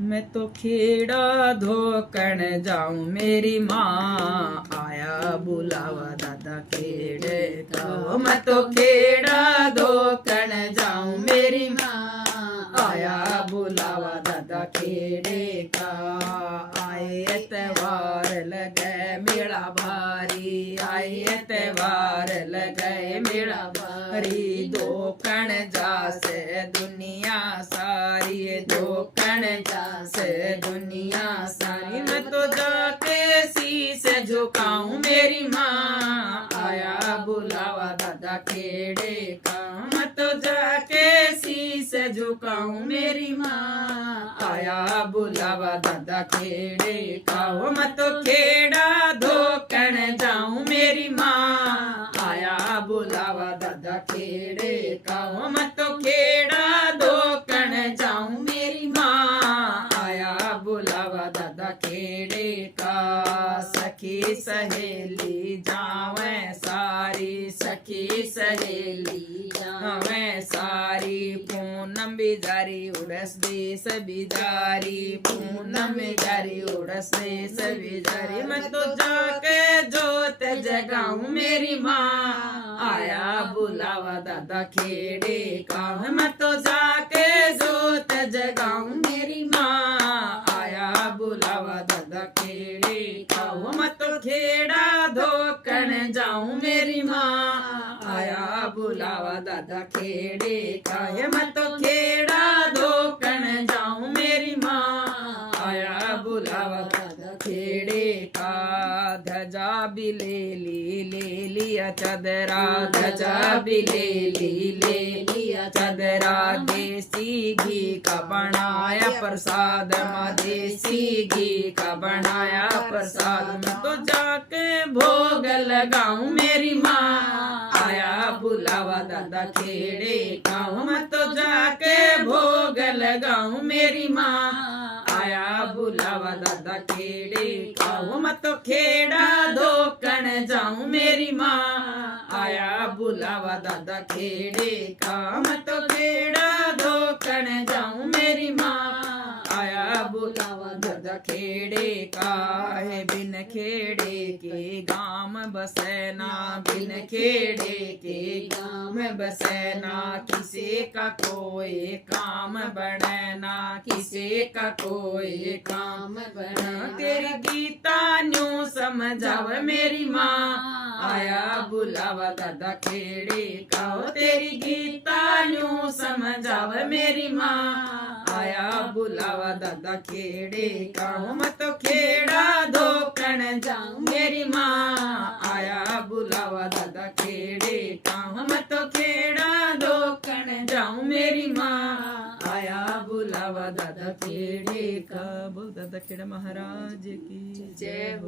मैं तो खेड़ा धोकण जाऊं मेरी माँ आया बुलावा दादा खेड़े का। मैं तो खेड़ा धोकण जाऊं मेरी माँ आया बुलावा दादा खेड़े का। आए एतवार लगे मेला भारी, आए एतवार लगे मेला भारी। धोकण जासे दुनिया सारी, धोकण जासे दुनिया सारी। मैं तो जाके शीश झुकाऊं मेरी माँ आया बुलावा दादा खेड़े का। मैं तो जाके शीश झुकाऊं मेरी माँ आया बुलावा दादा खेड़े का। मैं तो खेड़ा धोकण जाऊं मेरी माँ आया बुलावा दादा खेड़े का। मैं तो खेड़ा धोकण जाऊं मेरी माँ आया बुलावा दादा खेड़े का। सखी सहेली जावे सारी, सखी सहेली जावे सारी। पूनम बिजारी उड़स देश बिजारी, पूनम बिजारी उड़स देश बिजारी। मैं तो जाके जोत जगाऊं मेरी माँ आया बुलावा दादा खेड़े का। मैं तो जाके जोत जगाऊं मेरी माँ आया बुलावा दादा खेड़े का। मैं तो खेड़ा धोकण जाऊं मेरी माँ आया बुलावा दादा खेड़े का। मैं तो खेड़ा धोकण जाऊं मेरी माँ आया बुलावा दादा खेड़े का। ध्वजा भी ले लिया चदरा, ध्वजा भी ले लिया चदरा। देसी घी का बनाया प्रसाद माँ, देसी घी का बनाया प्रसाद। मैं तो जाके भोग लगाऊं मेरी माँ आया बुलावा दादा खेड़े का। मैं तो जाके भोग लगाऊं मेरी माँ आया बुलावा दादा खेड़े का। मैं तो खेड़ा धोकण जाऊं मेरी माँ आया बुलावा दादा खेड़े का। मैं तो खेड़ा धोकण जाऊं मेरी माँ आया बुलावा दादा खेड़े का। है बिन खेड़े के गाम बसेना, बिन खेड़े के गाम बसेना। किसी का कोई काम बनेना, किसी का कोई काम बना। तेरी गीता न्यू समझाव मेरी माँ आया बुलावा दादा खेड़े का। तेरी गीता न्यू समझाव मेरी माँ आया बुलावा दादा खेड़े का। मैं तो खेड़ा धोकण जाऊं मेरी माँ आया बुलावा दादा खेड़े का। मैं तो खेड़ा धोकण जाऊं मेरी माँ आया बुलावा दादा खेड़े का। बोल दादा खेड़ा महाराज की जय हो।